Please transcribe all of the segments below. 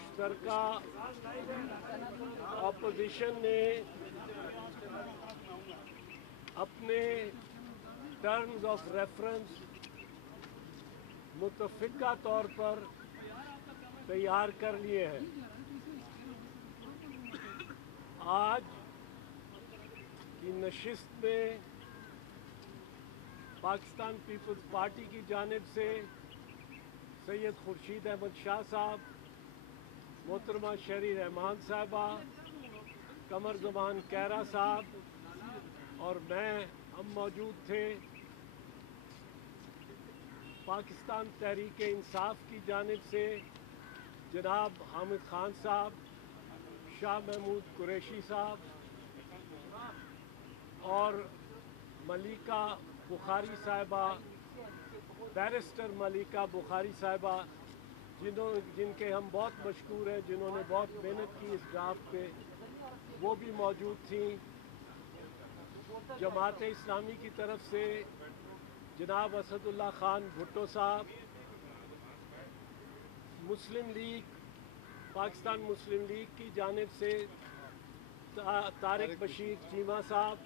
मुश्तरका opposition ने अपने terms of reference मुतफ़िका तौर पर तैयार कर लिए हैं। आज की नशिस्त में पाकिस्तान पीपल्स पार्टी की जानिब से सैयद खुर्शीद अहमद शाह साहब, मोहतरमा शहरी रहमान साहबा, कमर ज़मान कैरा साहब और हम मौजूद थे। पाकिस्तान तहरीक इंसाफ की जानिब से जनाब हामिद खान साहब, शाह महमूद कुरैशी साहब और मलिका बुखारी साहिबा, बैरिस्टर मलिका बुखारी साहिबा, जिनके हम बहुत मशकूर हैं, जिन्होंने बहुत मेहनत की इस ड्राफ्ट पे, वो भी मौजूद थी। जमात इस्लामी की तरफ से जनाब असदुल्ला खान भुट्टो साहब, मुस्लिम लीग, पाकिस्तान मुस्लिम लीग की जानिब से तारिक बशीर चीमा साहब,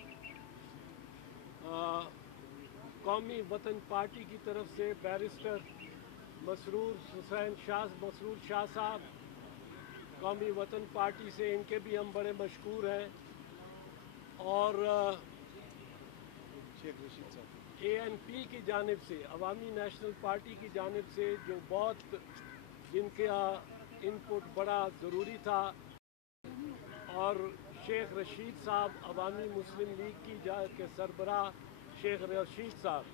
कौमी वतन पार्टी की तरफ से बैरिस्टर मसरूर शाह साहब, कौमी वतन पार्टी से इनके भी हम बड़े मशहूर हैं, और ANP की जानिब से, अवामी नेशनल पार्टी की जानिब से जो बहुत जिनका इनपुट बड़ा ज़रूरी था, और शेख रशीद साहब अवामी मुस्लिम लीग के सरबराह शेख रशीद साहब,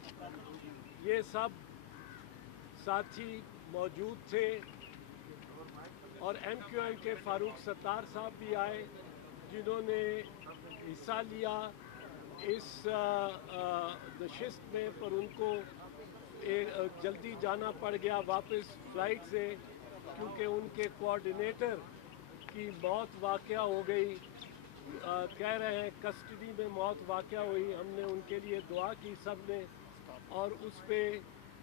ये सब साथी मौजूद थे। और MQM के फारूक सत्तार साहब भी आए, जिन्होंने हिस्सा लिया इस नशिस्त में, पर उनको जल्दी जाना पड़ गया वापस फ़्लाइट से, क्योंकि उनके कोऑर्डिनेटर की मौत वाक़या हो गई। कह रहे हैं कस्टडी में मौत वाक़या हुई। हमने उनके लिए दुआ की सब ने, और उस पर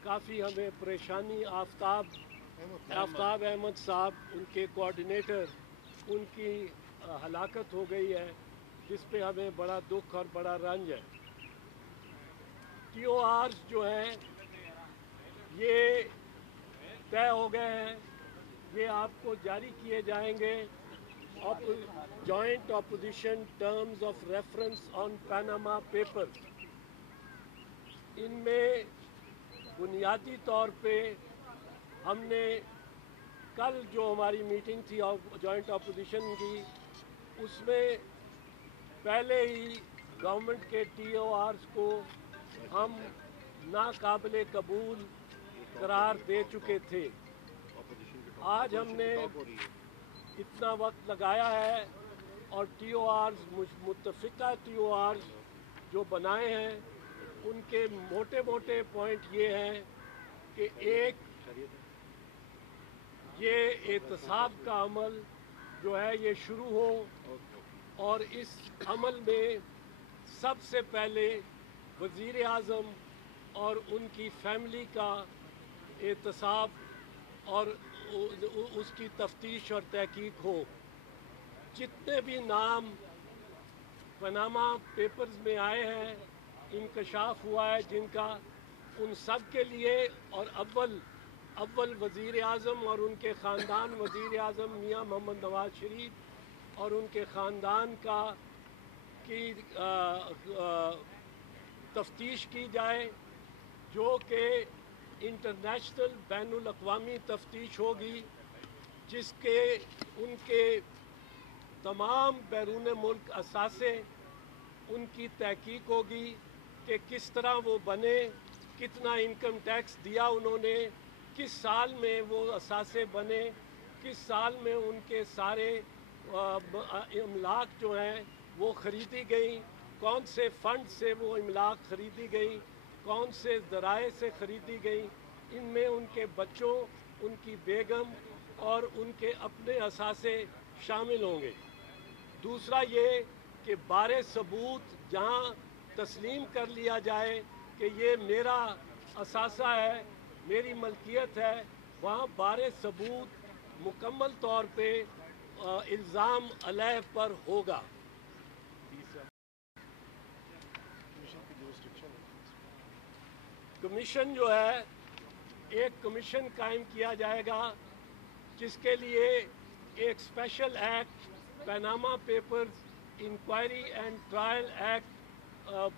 काफ़ी हमें परेशानी। आफ्ताब अहमद साहब, उनके कोऑर्डिनेटर, उनकी हलाकत हो गई है, जिस पे हमें बड़ा दुख और बड़ा रंज है। TORs जो हैं ये तय हो गए हैं, ये आपको जारी किए जाएंगे। Joint opposition terms of reference on Panama papers, इनमें बुनियादी तौर पे हमने कल जो हमारी मीटिंग थी जॉइंट अपोजिशन की, उसमें पहले ही गवर्नमेंट के TORs को हम नाकाबिले कबूल करार दे चुके थे। आज हमने इतना वक्त लगाया है और TORs, मुत्तफ़िका TORs जो बनाए हैं, उनके मोटे मोटे पॉइंट ये हैं कि एक, ये एहतसाब का अमल जो है ये शुरू हो, और इस अमल में सबसे पहले वज़ीर आज़म और उनकी फैमिली का एहतसाब और उसकी तफ्तीश और तहकीक हो। जितने भी नाम पनामा पेपर्स में आए हैं, इंकशाफ हुआ है जिनका, उन सब के लिए, और अव्वल वज़ीर आज़म और उनके ख़ानदान, वज़ीर आज़म मियाँ मोहम्मद नवाज़ शरीफ और उनके ख़ानदान की तफ्तीश की जाए, जो कि इंटरनेशनल बैनुल अक़वामी तफ्तीश होगी, जिसके उनके तमाम बैरून मुल्क असासे, उनकी तहकीक होगी कि किस तरह वो बने, कितना इनकम टैक्स दिया उन्होंने, किस साल में वो असासे बने, किस साल में उनके सारे इमलाक जो हैं वो ख़रीदी गई, कौन से फ़ंड से वो इमलाक ख़रीदी गई, कौन से ज़राए से ख़रीदी गई, इनमें उनके बच्चों, उनकी बेगम और उनके अपने असासे शामिल होंगे। दूसरा ये कि बारे सबूत जहाँ तस्लीम कर लिया जाए कि ये मेरा असासा है, मेरी मलकियत है, वहाँ बारे सबूत मुकम्मल तौर पे इल्ज़ाम अलैह पर होगा। कमीशन जो है, एक कमीशन कायम किया जाएगा जिसके लिए एक special act Panama papers inquiry and trial act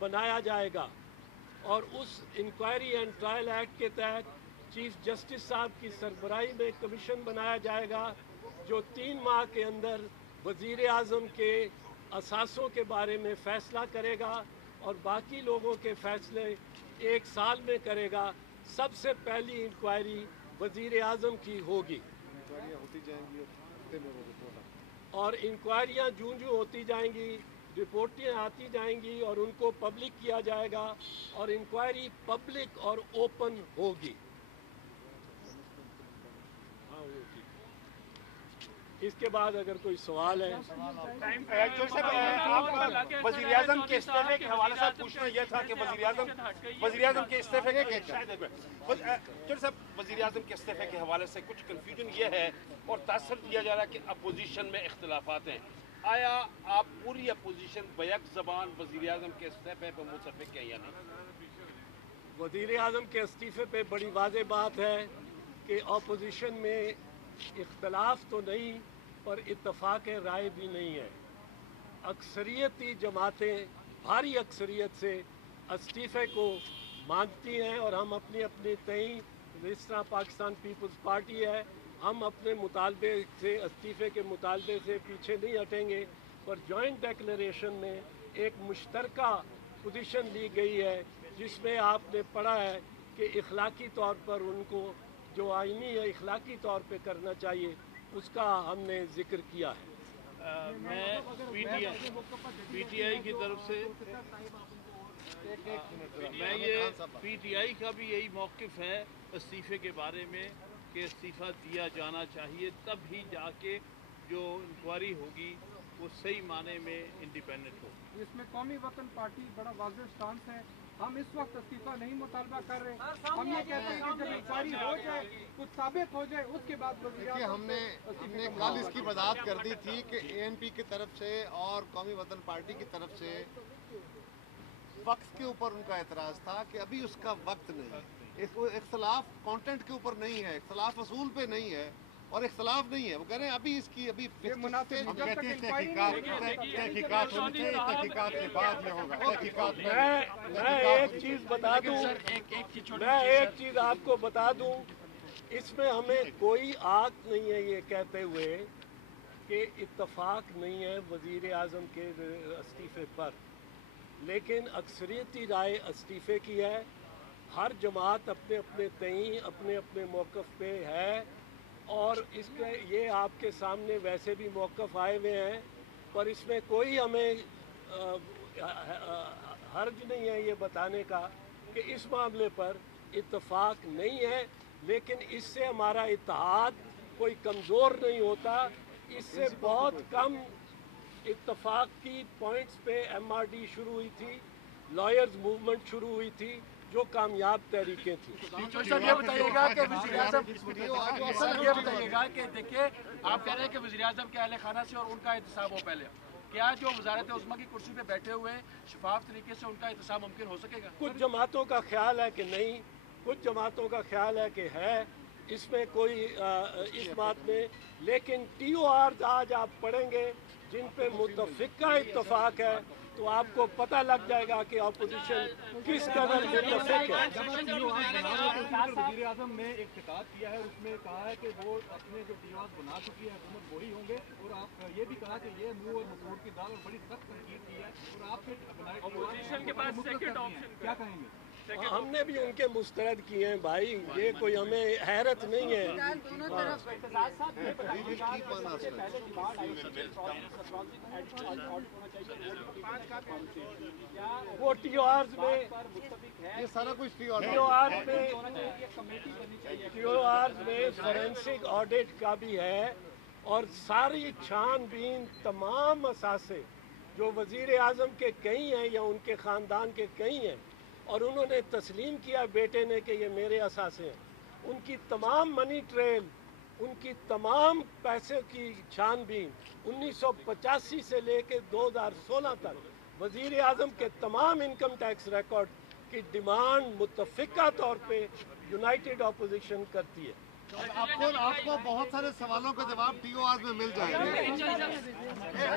बनाया जाएगा और उस इंक्वायरी एंड ट्रायल एक्ट के तहत चीफ जस्टिस साहब की सरबराही में कमीशन बनाया जाएगा जो 3 माह के अंदर वज़ीर आज़म के असासों के बारे में फ़ैसला करेगा और बाकी लोगों के फ़ैसले 1 साल में करेगा। सबसे पहली इंक्वायरी वज़ीर आज़म की होगी और इंक्वायरियाँ जूं जूं होती जाएंगी, रिपोर्टें आती जाएंगी और उनको पब्लिक किया जाएगा और इंक्वायरी पब्लिक और ओपन होगी। इसके बाद अगर कोई सवाल है। वज़ीर आज़म के इस्तीफे के हवाले से पूछना यह था कि वज़ीर आज़म के इस्तीफे के वज़ीर आज़म के इस्तीफे के हवाले से कुछ कन्फ्यूजन ये है और तासर दिया जा रहा है कि अपोजिशन में इख्तलाफात हैं। आया आप पूरी अपोजिशन बैक ज़बान वज़ीर आज़म के इस्तीफे पर मुतफ़िक़ है या नहीं? वज़ीर आज़म के इस्तीफे पे बड़ी वाज़ेह बात है कि अपोजिशन में इख्तलाफ तो नहीं पर इत्तफाक राय भी नहीं है। अक्सरियती जमातें भारी अक्सरियत से इस्तीफ़े को मानती हैं और हम अपनी अपनी तय, जिस तरह पाकिस्तान पीपल्स पार्टी है, हम अपने मुतालबे से इस्तीफ़े के मुतालबे से पीछे नहीं हटेंगे। पर जॉइंट डिक्लेरेशन में एक मुश्तरका पोजीशन ली गई है जिसमें आपने पढ़ा है कि इखलाकी तौर पर उनको जो आईनी या इखलाकी तौर पे करना चाहिए उसका हमने जिक्र किया है। मैं पीटीआई की तरफ से पीटीआई का भी यही मौक़िफ़ है इस्तीफ़े के बारे में कि इस्तीफ़ा दिया जाना चाहिए, तब ही जाके जो इंक्वायरी होगी वो सही माने में इंडिपेंडेंट हो। इसमें कौमी वतन पार्टी बड़ा वाज़ेह स्टांस है। हम इस वक्त इस्तीफा नहीं मुतालबा कर रहे, हम ये कहते हैं कि जब इंक्वायरी हो जाए, कुछ साबित हो जाए, उसके बाद देखिए हमने कल इसकी वजाहत कर दी थी कि एएनपी की तरफ से और कौमी वतन पार्टी की तरफ से वक्त के ऊपर उनका एतराज़ था कि अभी उसका वक्त नहीं, इख्तलाफ कंटेंट के ऊपर नहीं है, इख्तलाफ असूल पे नहीं है और इख्तलाफ नहीं है। वो कह रहे हैं अभी इसकी अभी मैं एक चीज़ बता दूं, मैं एक चीज़ आपको बता दूं, इसमें हमें कोई आग नहीं है ये कहते हुए कि इत्तफाक नहीं है वज़ीर आज़म के इस्तीफ़े पर, लेकिन अक्सरियती राय इस्तीफ़े की है। हर जमात अपने अपने तय अपने अपने मौक़िफ़ पे है और इसके ये आपके सामने वैसे भी मौक़िफ़ आए हुए हैं, पर इसमें कोई हमें हर्ज नहीं है ये बताने का कि इस मामले पर इत्तफाक नहीं है, लेकिन इससे हमारा इत्तेहाद कोई कमज़ोर नहीं होता। इससे बहुत कम इत्तफाक की पॉइंट्स पे एमआरडी शुरू हुई थी, लॉयर्स मूवमेंट शुरू हुई थी जो कामयाब तहरीकें थी। ये बताइएगा कि वज़ीर आज़म ये बताइएगा कि देखिए आप कह रहे हैं कि वज़ीर आज़म के अहले खाना से और उनका एहतसाब हो पहले, क्या जो वज़ारत उस्मा की कुर्सी पे बैठे हुए शफाफ तरीके से उनका एहतसाब मुमकिन हो सकेगा? कुछ जमातों का ख्याल है कि नहीं, कुछ जमातों का ख्याल है कि है, इसमें कोई इस बात में, लेकिन TOR आज आप पढ़ेंगे जिन पे मुतफ़िक़ा इत्तफाक है तो आपको पता लग जाएगा कि अपोजिशन किस कदर मुतफ़िक़ है। वज़ीर आज़म ने एक खिताब किया है, उसमें कहा है कि वो अपने जो TOR बना चुकी है हुकूमत वही होंगे और आप ये भी कहा कि ये मुँह और मसूर की दाल और बड़ी सख्त तनकीद की है और आप अपोजिशन के पास सेकंड ऑप्शन क्या कहेंगे? हमने भी उनके मुस्तरद किए हैं भाई, ये कोई हमें हैरत नहीं है। वो TORs में ये सारा कुछ TORs में फोरेंसिक ऑडिट का भी है और सारी छानबीन तमाम असासे जो वज़ीर आज़म के कई हैं या उनके ख़ानदान के कई हैं और उन्होंने तस्लीम किया बेटे ने कि ये मेरे असासे हैं, उनकी तमाम मनी ट्रेल उनकी तमाम पैसे की छानबीन 1985 से लेकर 2016 तक वज़ीर आज़म के तमाम इनकम टैक्स रिकॉर्ड की डिमांड मुतफ़िका तौर पे यूनाइटेड अपोजिशन करती है। आपको बहुत सारे सवालों का जवाब TOR में मिल जाएगा।